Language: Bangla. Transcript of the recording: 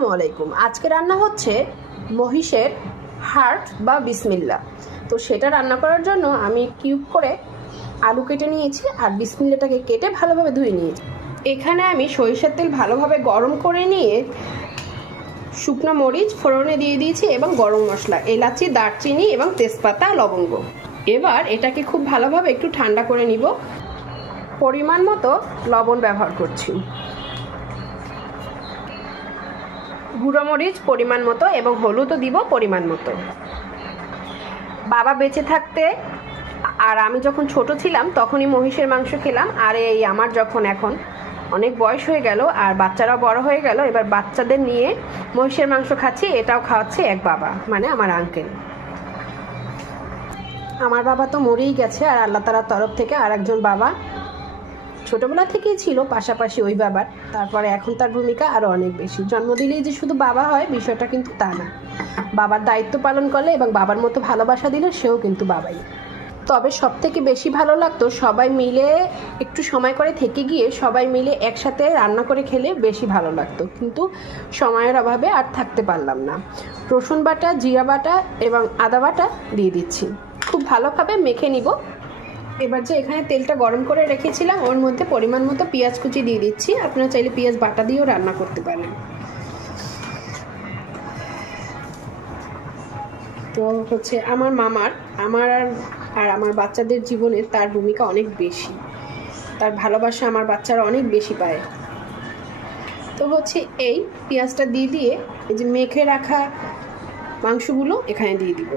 আসসালামু আলাইকুম। আজকে রান্না হচ্ছে মহিষের হার্ট বা বিসমিল্লা। তো সেটা রান্না করার জন্য আমি কিউব করে আলু কেটে নিয়েছি আর বিসমিল্লাটাকে কেটে ভালোভাবে ধুয়ে নিয়েছি। এখানে আমি সরিষার তেল ভালোভাবে গরম করে নিয়ে শুকনো মরিচ ফোড়নে দিয়ে দিয়েছি এবং গরম মশলা, এলাচি, দারচিনি এবং তেজপাতা, লবঙ্গ। এবার এটাকে খুব ভালোভাবে একটু ঠান্ডা করে নিব। পরিমাণ মতো লবণ ব্যবহার করছি, গুঁড়ো মরিচ পরিমাণ মতো এবং হলুদও দিব পরিমাণ মতো। বাবা বেঁচে থাকতে আর আমি যখন ছোট ছিলাম তখনই মহিষের মাংস খেলাম, আর এই আমার যখন এখন অনেক বয়স হয়ে গেল আর বাচ্চারাও বড় হয়ে গেল, এবার বাচ্চাদের নিয়ে মহিষের মাংস খাচ্ছি। এটাও খাওয়াচ্ছে এক বাবা, মানে আমার আঙ্কেল। আমার বাবা তো মরেই গেছে, আর আল্লাহ তাআলার তরফ থেকে আর একজন বাবা ছোটবেলা থেকেই ছিল পাশাপাশি ওই বাবার। তারপরে এখন তার ভূমিকা আরও অনেক বেশি। জন্ম দিলেই যে শুধু বাবা হয় বিষয়টা কিন্তু তা না। বাবার দায়িত্ব পালন করলে এবং বাবার মতো ভালোবাসা দিলে সেও কিন্তু বাবাই। তবে সব থেকে বেশি ভালো লাগতো সবাই মিলে একটু সময় করে থেকে গিয়ে সবাই মিলে একসাথে রান্না করে খেলে বেশি ভালো লাগতো, কিন্তু সময়ের অভাবে আর থাকতে পারলাম না। রসুন বাটা, জিরা বাটা এবং আদা বাটা দিয়ে দিচ্ছি, খুব ভালোভাবে মেখে নিব। এবার যে এখানে তেলটা গরম করে রেখেছিলাম ওর মধ্যে পরিমাণ মতো পেঁয়াজ কুচি দিয়ে দিচ্ছি। আপনারা চাইলে পেঁয়াজ বাটা দিয়েও রান্না করতে পারেন। তো হচ্ছে আমার মামার আর আমার বাচ্চাদের জীবনে তার ভূমিকা অনেক বেশি, তার ভালোবাসা আমার বাচ্চারা অনেক বেশি পায়। তো হচ্ছে এই পেঁয়াজটা দিয়ে এই যে মেখে রাখা মাংসগুলো এখানে দিয়ে দিব।